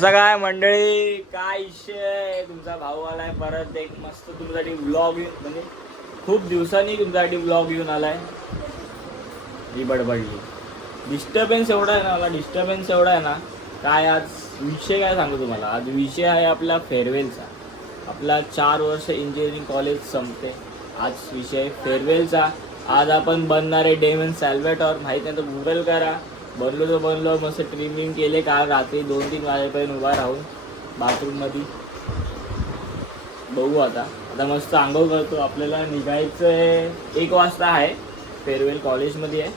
कसं काय मंडळी, काय विषय? तुमचा भाऊ आलाय परत एक मस्त तुमच्यासाठी व्लॉग, म्हणजे खूप दिवसांनी तुमच्यासाठी व्लॉग घेऊन आलाय. ही बडबडली. डिस्टर्बन्स एवढा आहे ना, मला डिस्टर्बन्स एवढा आहे ना. काय आज विषय काय सांगू तुम्हाला. आज विषय आहे आपला फेअरवेलचा. आपला 4 वर्ष इंजिनिअरिंग कॉलेज संपते. आज विषय फेअरवेलचा. आज आपण बनणार आहे डेमन सॅल्वेटॉर. माहीत नाही तर गुगल करा. बनलो तर बनलो, मस्त ट्रिमिंग केले. काल रात्री 2-3 वाजेपर्यंत उभा राहून बाथरूममध्ये. बघू आता मस्त आंघोळ करतो. आपल्याला निघायचं आहे 1 वाजता आहे. फेअरवेल कॉलेजमध्ये आहे.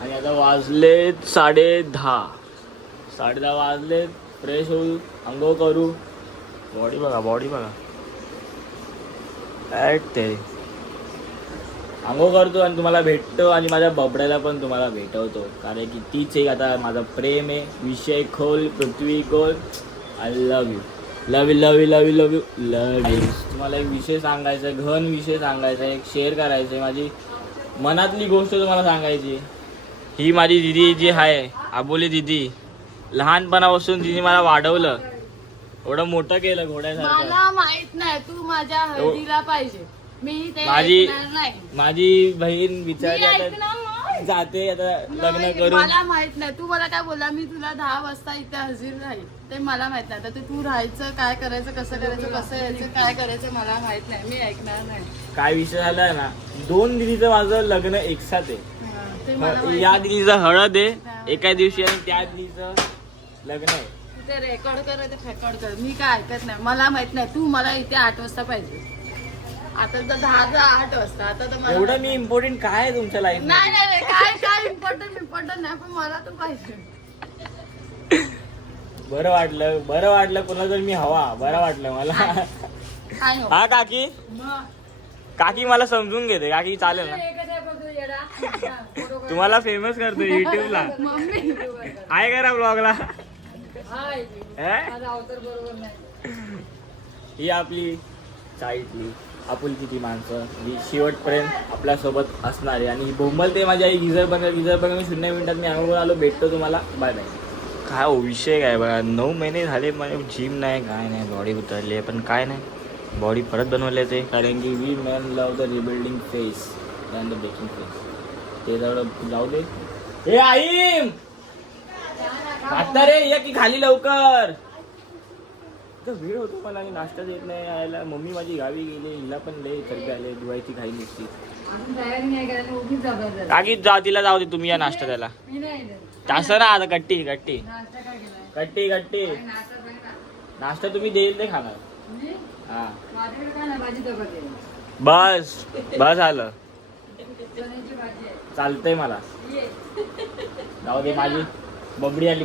आणि आता वाजलेत 10:30 वाजलेत. फ्रेश होऊ, आंघोळ करू. बॉडी बघा ते आंघोळ करतो आणि तुम्हाला भेटतो. आणि माझ्या बबड्याला पण तुम्हाला भेटवतो, कारण की तीच एक आता माझा प्रेम आहे. विषय खोल, पृथ्वी खोल. I love you, love you, love you, love you, love you, love you. तुम्हाला एक विषय सांगायचा आहे, घन विषय सांगायचा आहे, एक शेअर करायचं आहे. माझी मनातली गोष्ट तुम्हाला सांगायची. ही माझी दिदी जी आहे, आबोली दिदी, लहानपणापासून तिने मला वाढवलं, एवढं मोठं केलं घोड्यासारखं. मला माहित नाही, तू माझ्या हळदीला पाहिजे. मी ते माझी बहीण बिचारी आता जाते, आता लग्न करून. मला माहित नाही, तू मला काय बोला, मी तुला 10 वाजता इथे हजर राहील, ते मला माहित नाही. आता तू राहायचं, काय करायचं, कसं करायचं, कसं यायचं, काय करायचं मला माहित नाही. मी ऐकणार नाही. काय विषय झालाय ना, 2 दिदीचं माझं लग्न एकसाथ आहे. या दिदीचं हळद आहे एका दिवशी आणि त्या दिदीचं लग्न आहे. ते रेकॉर्ड कर, ते रेकॉर्ड कर. मी काय ऐकत नाही, मला माहित नाही. तू मला इथे 8 वाजता पाहिजे. आता तर 8 वाजता. आता तर मला एवढं मी इम्पॉर्टंट काय आहे तुमच्या लाईफ? नाही काय इम्पॉर्टंट नाही, पण मला तू पाहिजे. बरं वाटलं कोणाला जर मी हवा. बरं वाटलं मला. हा काकी मला समजून घेते. काकी चालेल ना? तुम्हाला फेमस करतो युट्यूबला. हाय करा ब्लॉगला. ही आपली चाळीतली आपुलकीची माणसं जी शेवटपर्यंत आपल्यासोबत असणार आहे. आणि बोंबल ते माझी आई गिझर बंद मी 0 मिनिटात मी आंघोळ आलो. भेटतो तुम्हाला. Bye bye. काय विषय काय बघा, 9 महिने झाले माझे जिम नाही, काय नाही, बॉडी उतरली आहे. पण काय नाही, बॉडी परत बनवले ते, कारण की we man love the rebuilding phase and the baking phase. ते जाऊ दे. हे आई आता रे ये की खाली लवकर. वेळ होतो मला आणि नाश्ता देत नाही यायला. मम्मी माझी गावी गेली, हिला पण लय चरबी आले, धुवायची घाई नुसती. काकी जा, तिला जाऊ दे, तुम्ही या नाश्ता द्यायला. तसं ना, आता गट्टी नाश्ता तुम्ही देईल ते खाणार. हा बस आलं, चालतंय मला. जाऊ दे. माझी बबडी आली.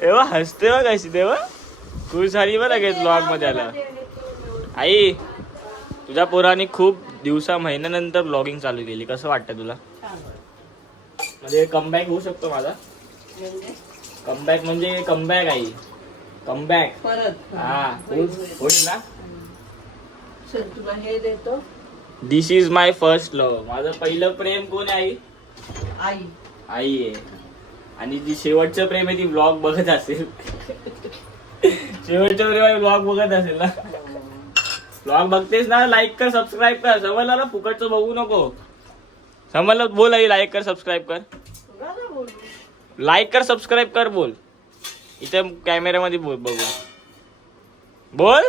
एव्हा हसते बघ कशी, तेव्हा खुश झाली बघ लगेच ब्लॉग मध्ये आला. आई, तुझ्या पोराने खूप महिन्यानंतर ब्लॉगिंग चालू केली. कसं वाटतं तुला? म्हणजे कमबॅक होऊ शकतो माझा. कमबॅक म्हणजे कमबॅक आई, कमबॅक परत. हा होईल ना. तुला हे देतो. दिस इज माय फर्स्ट लव्ह. माझं पहिलं प्रेम कोण आहे? आई आहे. आणि जी शेवटचं प्रेम आहे ती व्लॉग बघत असेल. शेवटचं प्रेम आहे व्लॉग बघत असेल ना. व्लॉग बघतेस ना, लाईक कर, सबस्क्राईब कर. समजलं ना, फुकटचं बघू नको. समजलं? बोल आई, लाईक कर, सबस्क्राईब कर. लाईक कर, सबस्क्राईब कर. बोल इथे कॅमेऱ्यामध्ये बोल. बोल.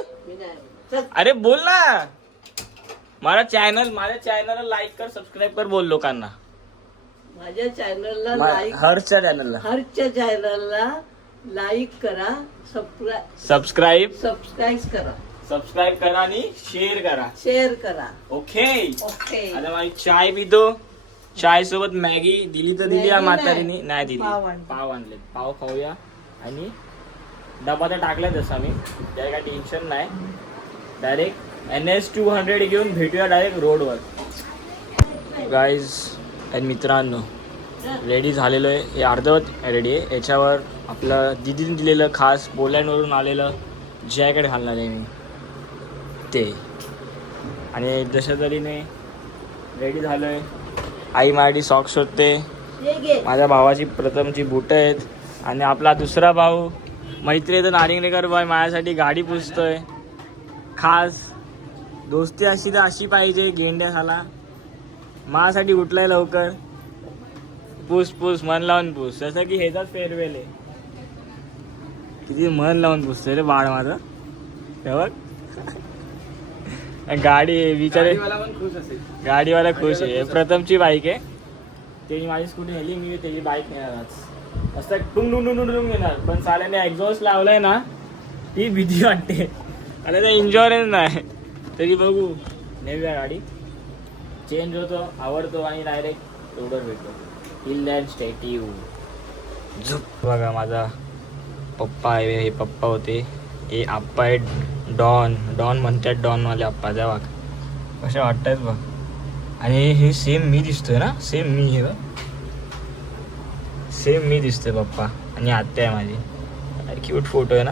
अरे बोल ना. माझ्या चॅनलला लाईक कर, सबस्क्राईब कर. बोल लोकांना. माझ्या चॅनलला हर्षच्या चॅनलला लाईक करा, सबस्क्राईब करा आणि शेअर करा. ओके. आता माझी चाय पितो. चाय सोबत मॅगी दिली तर दिली, म्हातारीने नाही दिली. पाव आणले, पाव खाऊया. आणि डबा तर टाकलाय तसा मी, त्याला काही टेन्शन नाही. डायरेक्ट NS 200 घेऊन भेटूया डायरेक्ट रोडवर. गाईज आणि मित्रांनो, रेडी झालेलो आहे. हे अर्धवट रेडी आहे. याच्यावर आपलं दिदीने दिलेलं खास पोलँडवरून आलेलं जॅकेट घालणार आहे मी ते. आणि जशा तरीने रेडी झालोय. आई माझी सॉक्स शोधते. माझ्या भावाची प्रथमची बुटं आहेत. आणि आपला दुसरा भाऊ मैत्रीचं नारिंगरेकर बाय माझ्यासाठी गाडी पुसतोय. खास दोस्ती अशी तर अशी पाहिजे गेंड्या झाला माझ्यासाठी उठलाय लवकर. पूस पूस मन लावून पूस, जसं की ह्याचाच फेअरवेल आहे. किती मन लावून पुसतोय रे बाळ माझं. हे बघ गाडी बिचारे गाडीवाला खुश आहे. प्रथमची बाईक आहे त्याची माझी स्कूटी नेली, मी त्याची बाईक नेणार आज. असं टुंग टुंग टुंग टुंग येणार, पण साल्याने एक्झॉस्ट लावलाय ना ती भीती वाटते. आणि ते इन्शुरन्स नाही तरी बघू नेऊया गाडी. चेंज होतो आवडतो आणि डायरेक्ट रोडवर भेटतो. हिल अँड स्टॅट्यू झुप. बघा माझा पप्पा आहे, हे पप्पा होते. हे आप्पा आहे डॉन. डॉन म्हणतात डॉनवाले आप्पा. त्या बघ कशा वाटतात बघ. आणि हे सेम मी दिसतोय ना, सेम मी हे बघ, सेम मी दिसतोय पप्पा. आणि आत्या आहे माझी. क्यूट फोटो आहे ना.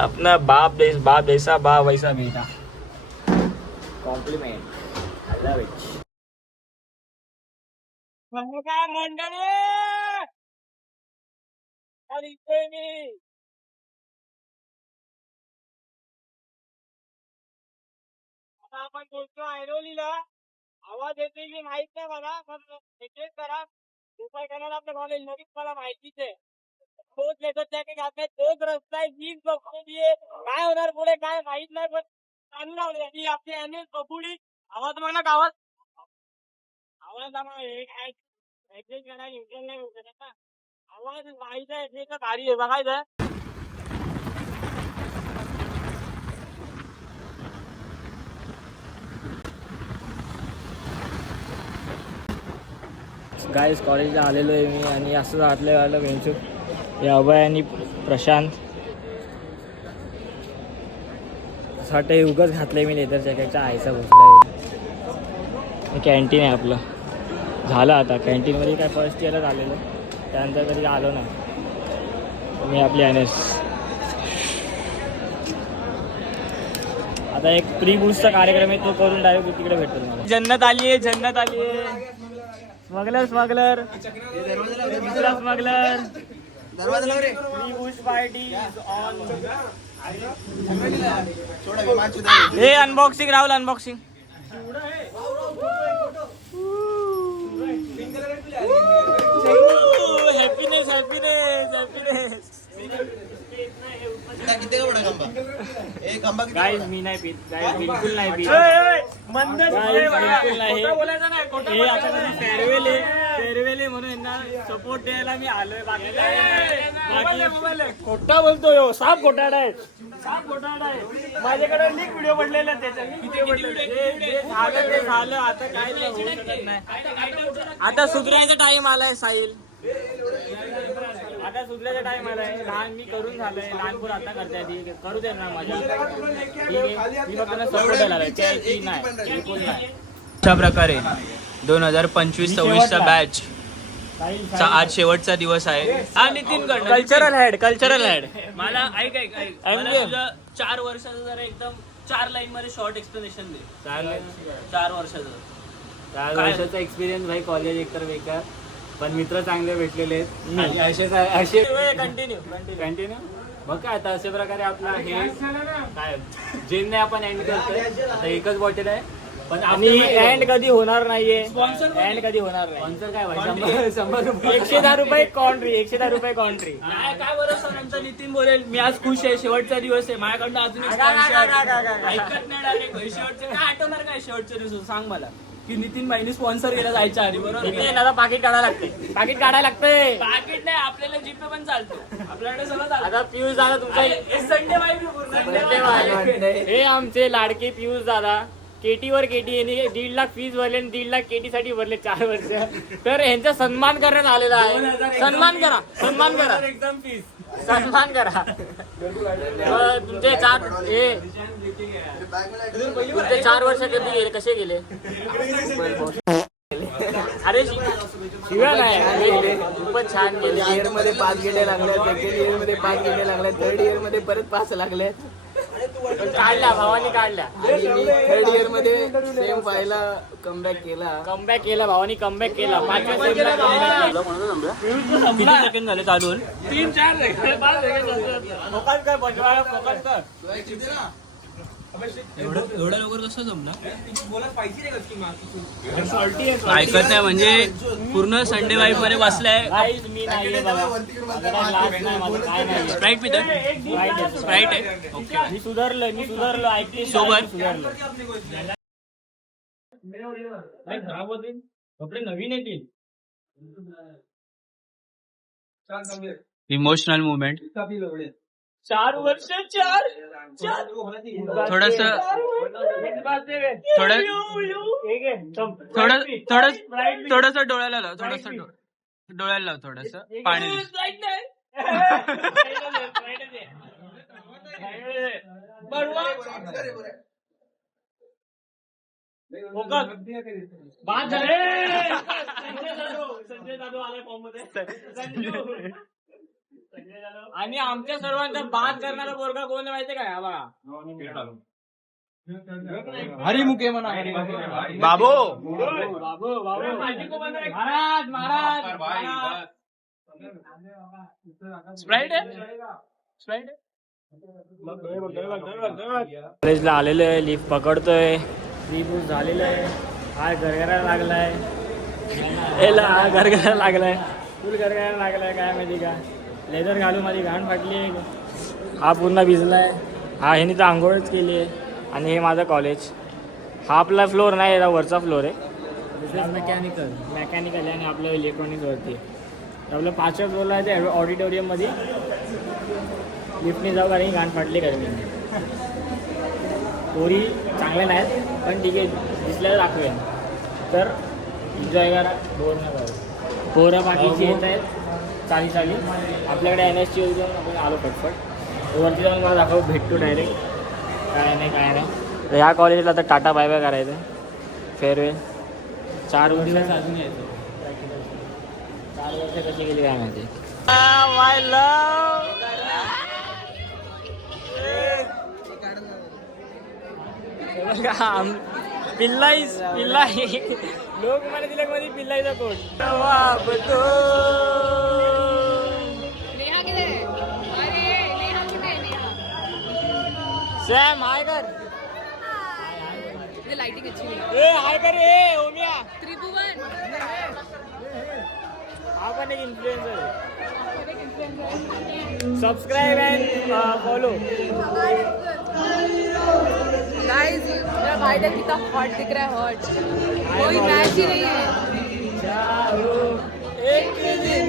अपना बाप जैसा बाप वैसा बेटा. कॉम्प्लिमेंट. I love it. काय मंडळी मी आता आपण बोलतो ऐरोलीला. आवाज येते की माहित नाही मला, पण चेक करा. उपाय करणार आपलं नॉलेज नवीन मला माहितीच आहे. तोच लेखक जॅकेट घातलाय, तोच रस्ता आहे, जीच बघली आहे. काय होणार पुढे काय माहित नाही, पण चालू लावले आपली अनिल बबुडी. आवाज मग ना आवाज आवाज माहिती आहे का भारी आहे बघायचं. गाईज कॉलेजला आलेलो आहे मी आणि असं आतलं आलं बेंचू. हे अभय आणि प्रशांत. असं वाटतं हे उगाच घातलंय मी लेदर जॅकेटच्या आईचा घुसला. हे कॅन्टीन आहे आपलं. झालं आता कॅन्टीनमध्ये काय फर्स्ट इयरच आलेलं, त्यानंतर कधी आलो नाही. मी आपली एन एस. आता एक प्री बूस्टचा कार्यक्रम आहे तो करून डायरेक्ट तिकडे भेटतो तुम्हाला. जन्नत आली आहे, जन्नत आली आहे. Smuggler smuggler smuggler pre boost party on. हे unboxing Rahul unboxing. Happiness happiness happiness. Guys मी नाही पीत, गाईज बिलकुल नाही पीत, बिलकुल नाही. हे आता कधी फेअरवेल आहे, फेअरवेल आहे म्हणून यांना सपोर्ट द्यायला मी आलोय. बाकी खोटा बोलतोय हो, साप घोटाळा आहे, साप घोटाळा आहे. माझ्याकडे लीक व्हिडिओ पडलेला त्याच्यात किती पडलेले. झालं ते झालं, आता काय होऊ शकत नाही. आता सुधरायचा टाइम आलाय साहिल. आता सुधरायचा टाइम आलाय. लहान मी करून झालंय, लहानपूर आता करता येते, करू दे ना माझ्या. ठीक आहे मी फक्त सपोर्ट द्यायला की नाही बिलकुल नाही. अशा प्रकारे 2025-26चा बॅच चा आज शेवटचा दिवस आहे. हा Nitin cultural head, cultural head. मला ऐक ऐक ऐक मला तुझं 4 वर्षाचं जरा एकदम 4 लाईन मध्ये शॉर्ट एक्सप्लेनेशन दे. 4 वर्षाचं 4 वर्षाचा एक्सपिरियन्स भाई. कॉलेज एकतर बेकार, पण मित्र चांगले भेटलेले आहेत. असे कंटिन्यू कंटिन्यू मग काय. आता अशा प्रकारे आपला हे काय जेने आपण एंड करतोय. आता एकच बॉटल आहे, पण आणि एंड कधी होणार नाहीये. एंड कधी होणार नाही. स्पॉन्सर काय भाई 100 रुपये 110 रुपये कॉन्ट्री, 110 रुपये कॉन्ट्री. काय बरं नंतर नितीन बोलेल मी आज खुश आहे, शेवटचा दिवस आहे, माझ्याकडनं अजून एक ऐकत नाही डायरेक्ट. शेवटचं काय आठवणार काय शेवटच्या दिवस सांग मला की नितीन भाईनी स्पॉन्सर केला जायच्या आधी बरोबर. पाकिट काढायला लागते, पाकिट काढायला लागतंय. पाकिट नाही आपल्याला जीपे पण चालतो, आपल्याकडे सगळं चालतं. आता पियुष दादा तुमचा संडे भाई पूर्ण. हे आमचे लाडके पियुष दादा. केटीवर केटी यांनी 1.5 लाख फीस भरले आणि 1.5 लाख केटी साठी भरले 4 वर्ष. तर यांचा सन्मान करण्यात आलेला आहे. सन्मान करा, सन्मान करा, एकदम फीस सन्मान करा. तुमचे 4 वर्ष कधी गेले, कसे गेले. अरे शिव्या नाही, खूपच छान गेले. इयर मध्ये 5 गेले लागल्या, सेकंड इयर मध्ये 5 गेले लागल्या, थर्ड इयर मध्ये परत 5 लागल्यात. काढल्या भावानी काढल्या. थर्ड इयर मध्ये सेम व्हायला कमबॅक केला भावानी कमबॅक केला. 5व्या सेमला किती सेकंड झाले चालू? 3-4 सेकंड 5 सेकंड. फोकस कर बनवायला फोकस कर. एवढ्या लवकर कसं जमला? ऐकत नाही म्हणजे पूर्ण संडे वाईफ मध्ये बसलाय. Guys, मी नाहीये बाबा. आता काय लाज नाही माझं, काय नाही. स्प्राईट पितो स्प्राईट आहे. ओके मी सुधारलो ऐकली सोबत. सुधारलो. कपडे नवीन येतील. Emotional movement. 4 वर्ष 4 थोडस थोडस डोळ्याला लाव. डोळ्याला लाव थोडस पाणी. बाद झाले. संजय जाधव आलाय फॉर्म मध्ये. आणि आमच्या सर्वांचा बाद करणारा पोरगा कोण आहे माहितीये काय? हा बघा, हरिमुखे म्हणा. बाबू महाराज स्प्राईट आहे. कॉलेजला आलेलो आहे. लिफ्ट पकडतोय. लिफ्ट झालेलं आहे. हा गरगरायला लागलाय. हा गरगरायला लागलाय. फुल गरगरायला लागलाय. काय माहिती का, लेदर घालून माझी घाण फाटली आहे. हा पूर्ण भिजलाय. हा ह्यानी तर आंघोळच केली आहे. आणि हे माझं कॉलेज. हा आपला फ्लोअर नाही, याचा वरचा फ्लोअर आहे. मेकॅनिकल आहे आणि आपलं इलेक्ट्रॉनिक्स वरती आहे. आपलं 5व्या फ्लोअरला आहे ते ऑडिटोरियममध्ये. लिफ्टने जाऊ कारण घाण फाटली गरमीने. पोरी चांगल्या नाहीत पण ठीक आहे, दिसल्याला दाखवेन. तर एन्जॉय करा, बोर न करू. पोरं बाकीची येत आहेत चाली. आपल्याकडे NSची होती जाऊन आपण आलो पटपट. वरती जाऊन मला दाखव, भेटतो डायरेक्ट. काय नाही. तर ह्या कॉलेजला आता टाटा बाय बाय करायचं. फेअरवेल. 4 वर्ष अजून यायचं. 4 वर्ष कशी गेली काय माहिती. माय लव्ह. पिल्लाई लोक मला दिले मध्ये पिल्लाईचा कोट. सॅम हाय कर. लाइटिंग अच्छी नहीं. ए हाय कर. ए ओमिया त्रिभुवन हा पण एक इन्फ्लुएन्सर आहे. Subscribe end follow. गाइस, मेरा भाई देख कितना हॉट दिख रहा है. हॉट कोई मैच ही नहीं है. एक दिन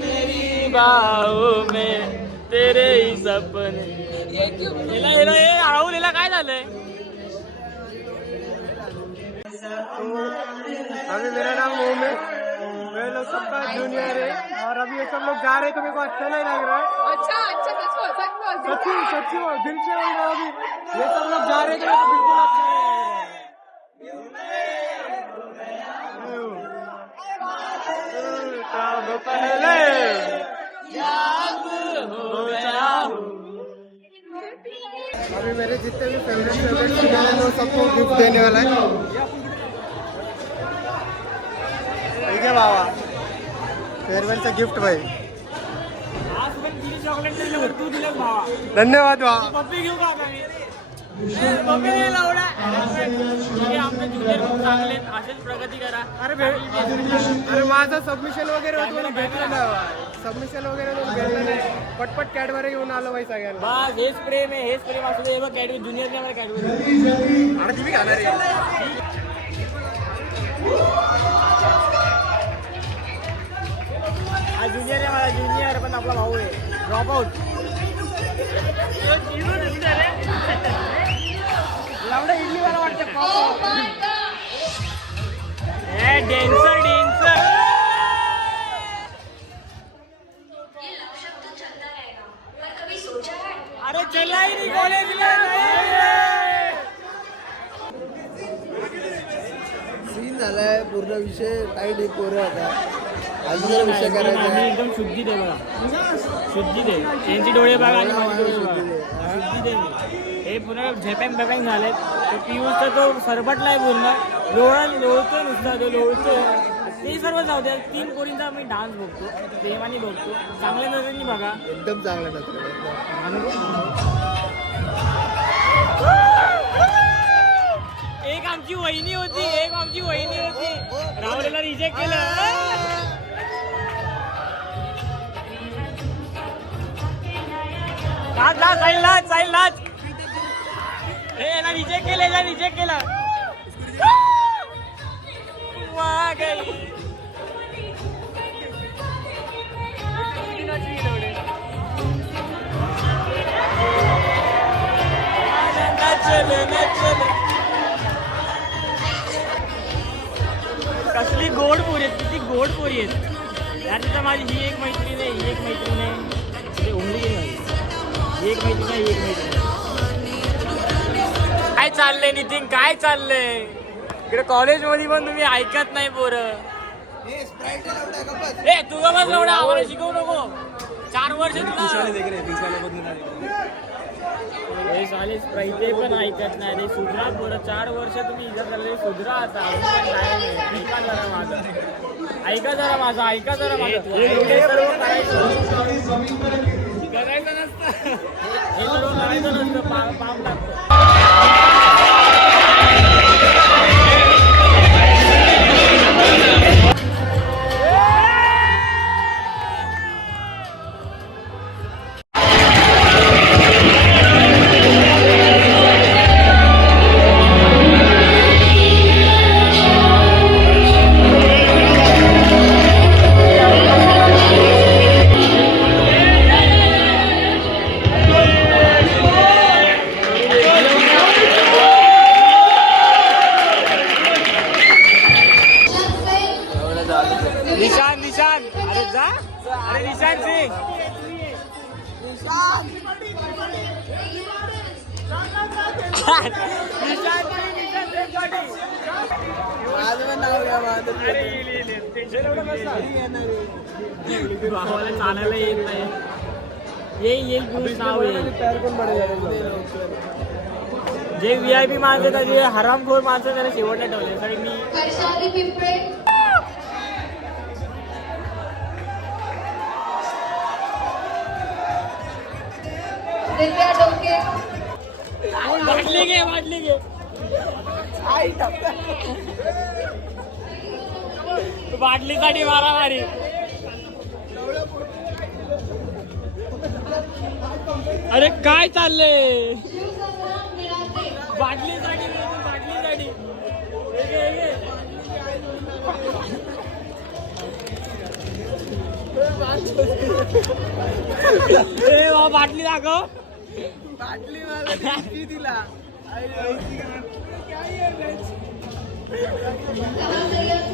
मेरी बाहों में तेरे ही सपने. ये क्यों? राहुल याला काय झालंय? अभी मेरा नाम ओम है. मैं लोग सबका जूनियर है और अभी ये सब लोग जा रहे हैं तो मेरे को अच्छा नहीं लग रहा है. अच्छा सच बोल. सच्ची वो दिल से बोल रहा हूँ. अभी ये सब लोग जा रहे हैं तो मेरे को बिल्कुल अच्छा नहीं लग रहा है. अभी मेरे जितने भी फेवरेट हैं वो सबको गिफ्ट देने वाला है. ठीक है बाबा, फेअरवेलचं गिफ्ट भाई. आज पण तिने चॉकलेट दिल्यावर तू दिलं भावा. धन्यवाद भावा. पप्पी घेऊ का आता मी? पप्पी नाही लावला. आमचे ज्युनियर खूप चांगले आहेत. असेच प्रगती करा. अरे माझं सबमिशन वगैरे होतं मला भेटलं नाही. सबमिशन वगैरे होतं भेटलं नाही. पटपट कॅडबरी घेऊन आलो भाई सगळ्यांना. बस हेच प्रेम आहे. हेच प्रेम असू दे. बघ कॅडबरी ज्युनियर नाही मला कॅडबरी. अरे तुम्ही खाणार आहे. हा ज्युनियर आहे मला. ज्युनियर पण आपला भाऊ आहे. Drop out. लावडा इडली मला वाटतं. डेन्सर. अरे चला ही नहीं कॉलेजला. सीन झालाय पूर्ण विषय काही नाही. पोरं आता अजून विषय करायचा आहे. एकदम शुद्धी दे बघा. शुद्धी दे. त्यांची डोळे बघा आणि माझे डोळे बघा. शुद्धी दे. हे पूर्ण झेपॅंग बेपॅंग झालेत. तो पियुषचा तो सरबटलाय पूर्ण, लोळतोय नुसता, तो लोळतोय. ते सर्व जाऊ द्या. 3 पोरींचा मी डान्स बघतो, प्रेमाने बघतो, चांगल्या नजरेने बघा. एकदम चांगलं नसतं. एक आमची वहिनी होती, राहुलला रिजेक्ट केलं. लाज रिजेक्ट केलं. कसली गोड पोरी आहेत, किती गोड पोरी आहेत यार. तिथं माझी ही एक मैत्रीण आहे, उमली गेली. एक मैत्रीण. काय चाललंय नितीन, काय चाललंय इकडे कॉलेज मध्ये पण तुम्ही ऐकत नाही पोरं. ए तू का बस एवढा आम्हाला शिकवू नको. 4 वर्ष स्प्राईट पण ऐकत नाही रे. सुधरा पोरं, 4 वर्ष तुम्ही इथं चालले, सुधरा आता. ऐका जरा माझं. हे सर्व करायचं नसतं, पाप लागतं. निशान अरे जा. अरे निशान सिंग भावाला चालायला येत नाही. येईल नाव येईल. जे VIP माणसं त्याचे हरामखोर माणसं त्याला शेवटला ठेवले. तरी मी वाटली घे बाटलीसाठी मारामारी. अरे काय चाललंय बाटलीसाठी. बाटली दाखव.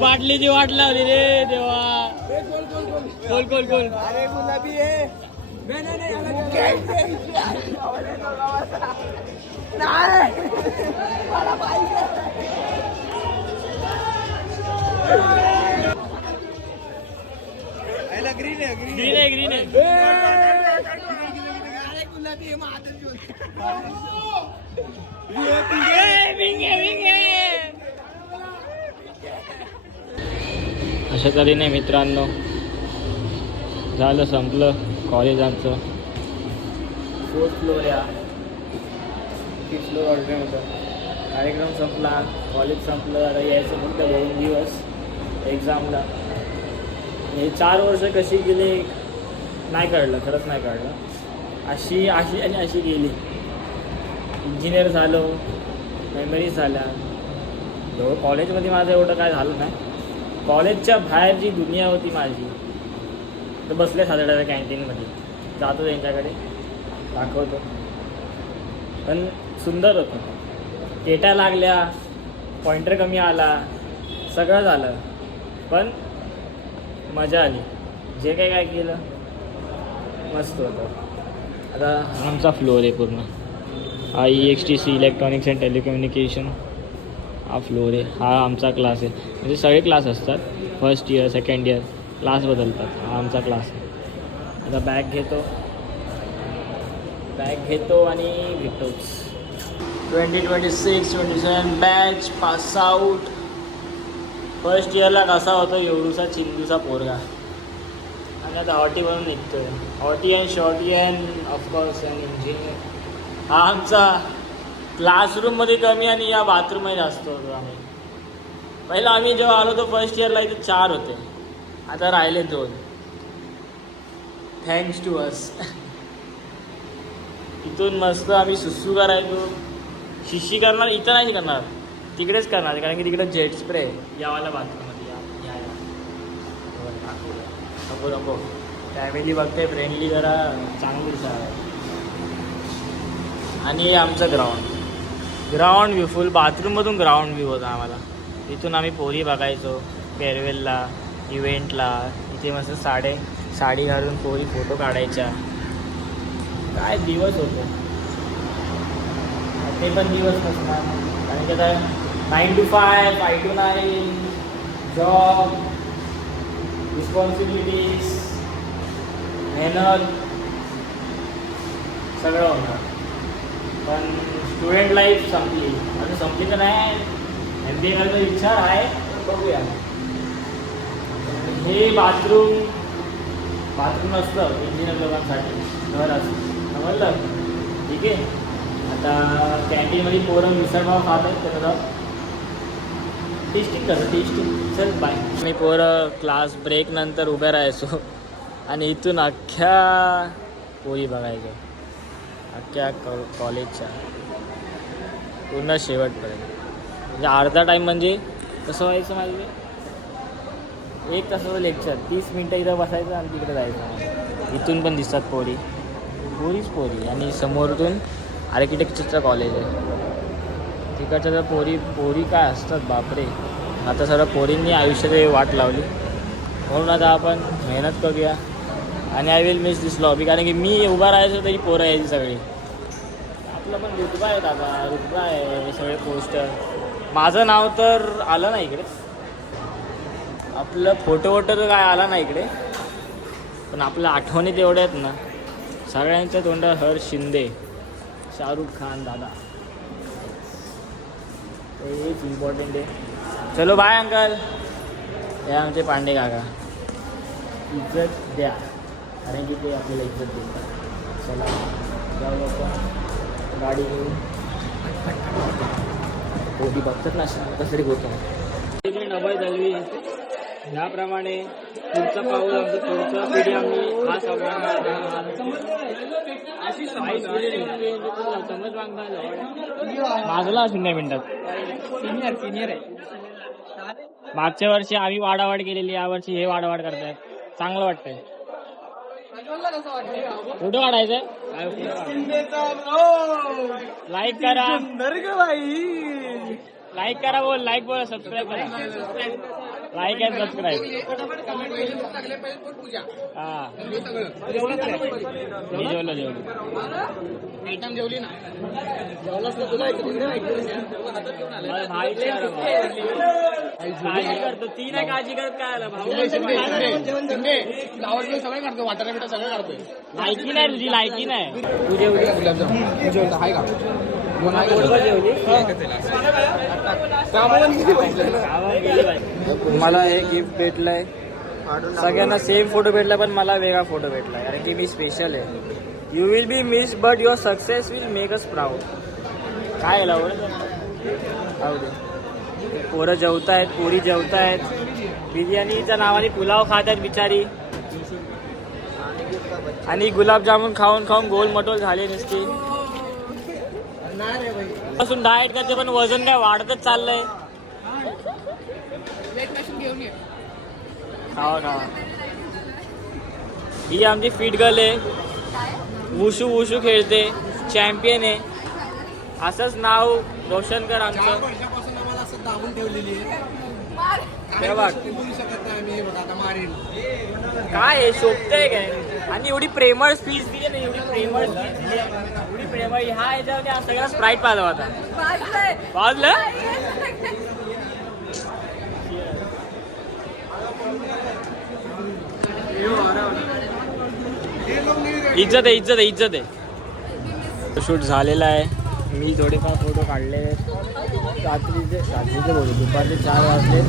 बाटलीची वाट लावली रे देवा. गोल अरे गुलाबी आहे. ग्रीन आहे. अशा तऱ्हेने मित्रांनो झालं, संपलं कॉलेज आमचं. 4th फ्लोअर या 5th फ्लोअर ऑडिटोरियम होतं. कार्यक्रम संपला, कॉलेज संपलं. आता यायचं फक्त 2 दिवस एक्झामला. हे 4 वर्ष कशी गेली नाही कळलं, खरंच नाही कळलं. अशी गेली. इंजिनियर झालो, मेमरीज झाल्या. कॉलेजमध्ये माझं एवढं काय झालं नाही. कॉलेजच्या बाहेर जी दुनिया होती माझी, तर बसले साधारण कॅन्टीनमध्ये, जातो त्यांच्याकडे, दाखवतो. पण सुंदर होतं. टेटा लागल्या, पॉइंटर कमी आला, सगळं झालं, पण मजा आली. जे काय केलं मस्त होतं. आता आमचा फ्लोअर आहे पूर्ण. हा EXTC इलेक्ट्रॉनिक्स अँड टेलिकम्युनिकेशन हा फ्लोअर आहे. हा आमचा क्लास आहे. म्हणजे सगळे क्लास असतात, 1st year 2nd year class बदलतात. हा आमचा क्लास आहे. आता बॅग घेतो आणि भेटतोच. 2026-27 बॅच पास आउट. फर्स्ट इयरला कसा होता एवढूसा चिंदूचा पोरगा आणि आता हॉटी बनून निघतोय. Hottie and shorty and of course and engineer. हा आमचा क्लासरूममध्ये कमी आणि या बाथरूममध्ये जास्त होतो आम्ही. पहिला आम्ही जेव्हा आलो तो फर्स्ट इयरला इथे 4 होते, आता राहिले 2. Thanks to us. इथून मस्त आम्ही सुसू करायचो. शिशी करणार इथं नाही करणार, तिकडेच करणार, कारण की तिकडे जेट स्प्रे यावाला बाथरूममध्ये नको नको. फॅमिली बघते, फ्रेंडली जरा चांगली दिसा. आणि आमचं ग्राउंड व्ह्यू फुल बाथरूममधून ग्राउंड व्ह्यू होता आम्हाला. इथून आम्ही पोरी बघायचो फेअरवेलला, इव्हेंटला. इथे मस्त साडी घालून पोरी फोटो काढायच्या. काय दिवस होते ते, पण दिवस नसणार. कारण की आता 9 to 5, 5 to 9 जॉब, रिस्पॉन्सिबिलिटीज, मेहनत सगळं होणार. पण स्टुडंट लाईफ संपली. आता संपली तर नाही, MBA करायचा इच्छा आहे, बघूया. हे बाथरूम असतं इंजिनियर लोकांसाठी, घर असतं, समजलं? ठीक आहे. आता कॅन्टीनमध्ये पोरं मिसळपाव खात आहेत, त्याचा टेस्टिंग चल बाय. मी पोरं क्लास ब्रेक नंतर उभे राहायचो आणि इथून अख्ख्या पोरी बघायचो, अख्ख्या कॉलेजच्या पूर्ण शेवटपर्यंत. म्हणजे अर्धा टाईम म्हणजे कसं व्हायचं माझं, 1 तासाचं लेक्चर 30 मिनटं इथं बसायचं आणि तिकडे जायचं. इथून पण दिसतात पोरी आणि समोरून आर्किटेक्चरचं कॉलेज आहे. तिकडच्या तर पोरी काय असतात बापरे. आता सगळं पोरींनी आयुष्याची वाट लावली, म्हणून आता आपण मेहनत करूया. आणि I will miss this lobby, कारण की मी उभा राहायचो तरी पोरं यायची सगळी. आपलं पण रुतबा आहे दादा, रुतबा आहे, सगळे पोस्टर. माझं नाव तर आलं नाही इकडे, आपलं फोटो तर काय आला नाही इकडे, पण आपल्या आठवणीत एवढ्या आहेत ना सगळ्यांच्या तोंडात. हर्ष शिंदे, शाहरुख खान दादा, हेच इम्पॉर्टंट आहे. चलो बाय अंकल. हे आमचे पांडे काका, इज्जत द्या, कारण की ते आपल्याला इज्जत देतात. चला जाऊ आपण गाडी घेऊन. पोटी बघतात ना कसं तरी होतं. नवाई झाली ह्याप्रमाणे पुढचं पाऊल आमचं, पुढचं पिढी आम्ही हा समज माझला असेल 9 मिनिटात. सिनियर आहे. मागच्या वर्षी आम्ही वाडावाड केलेली, यावर्षी हे वाडावाड करतायत. चांगलं वाटतंय. फोटो काढायचं, लाईक करा, लाईक करा, लाईक बोला, सबस्क्राईब करा. Like and subscribe. हां जेवली ना, काळजी करतो ती नाही, काळजी करत काय आला भाऊ. सगळं काढतो, वाटाणा बिटा सगळं काढतोय. लायकी नाही तुझी, लायकी नाही. तू जेवली आहे का? मला हे गिफ्ट भेटलंय, सगळ्यांना सेम फोटो भेटला, पण मला वेगळा फोटो भेटला, कारण की मी स्पेशल आहे. You will be miss but your success will make us proud. काय लावलं पोरं जेवतायत, पोरी जेवतायत, बिर्याणीच्या नावाने पुलाव खात आहेत बिचारी, आणि गुलाबजामुन खाऊन खाऊन गोल मटोल झाले नसते. पासून डाएट करते पण वजन काय वाढतच चाललंय. खावा. ही आमची फिट गर्ल आहे, वुशू खेळते, चॅम्पियन आहे. असंच नाव रोशन कर आमचं. दाबून ठेवलेली काय हे शोभतंय काय, आणि एवढी प्रेमळ स्पीच दिली ना, एवढी प्रेमळ ह्या ह्याच्यावर सगळा स्प्राईट पाहिला होता. वाजलं इज्जत आहे. शूट झालेला आहे. मी थोडेफार फोटो काढले. रात्रीचे बोलू दुपारचे 4 वाजले.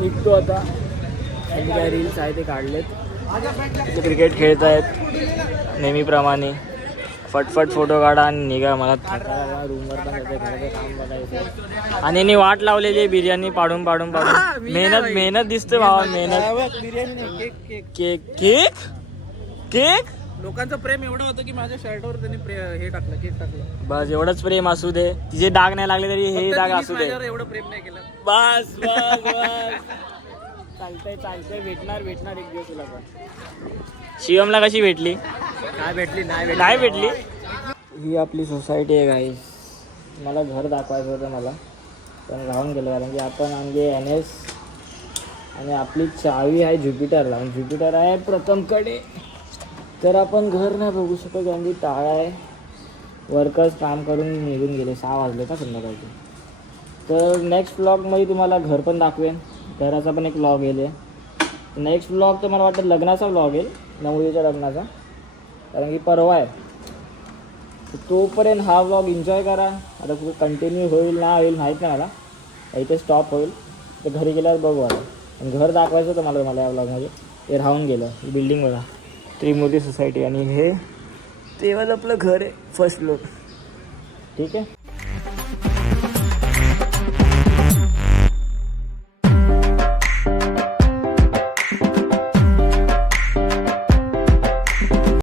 निघतो आता. आणि काय रील्स आहे ते काढलेत. क्रिकेट खेळत आहेत नेहमीप्रमाणे. फटफट फोटो काढा आणि निघा. मला रूमवर पण जायचं, घराचं काम बघायचं. आणि यांनी वाट लावलेली आहे बिर्याणी पाडून मेहनत दिसते भावा. मेहनत. केक केक लोकांचं प्रेम एवढं होतं की माझ्या शर्टवर त्यांनी हे टाकलं, केक टाकलं. बस एवढंच प्रेम असू दे. तिचे डाग नाही लागले तरी हे डाग असू दे. एवढं प्रेम नाही केलं. बस बस बस. चालतंय भेटणार एक दिवस तुला पण. शिवमला कशी भेटली? नाही भेटली. ही आपली सोसायटी आहे गाईस. मला घर दाखवायचं होतं मला, पण राहून गेलं कारण की आपण आणली NS आणि आपली चावी आहे ज्युपिटरला. ज्युपिटर आहे प्रथमकडे. तर आपण घर नाही बघू शकत कारण की टाळा आहे. वर्कर्स काम करून निघून गेले. 6 वाजले का संध्याकाळचे. तर नेक्स्ट व्लॉगमध्ये तुम्हाला घर पण दाखवेन. घराचा पण एक व्लॉग येईल. नेक्स्ट व्लॉग तर मला वाटतं लग्नाचा व्लॉग येईल, नवरीच्या लग्नाचा, कारण की परवा आहे. तर तोपर्यंत हा व्लॉग एन्जॉय करा. आता कुठे कंटिन्यू होईल ना होईल माहीत नाही मला. इथे स्टॉप होईल तर घरी गेल्यावर बघू. आता आणि घर दाखवायचं होतं मला या व्लॉगमध्ये. ते राहून गेलं. ही बिल्डिंग बघा, त्रिमूर्ती सोसायटी. आणि हे तेव्हा आपलं घर आहे फर्स्ट फ्लोअर. ठीक आहे.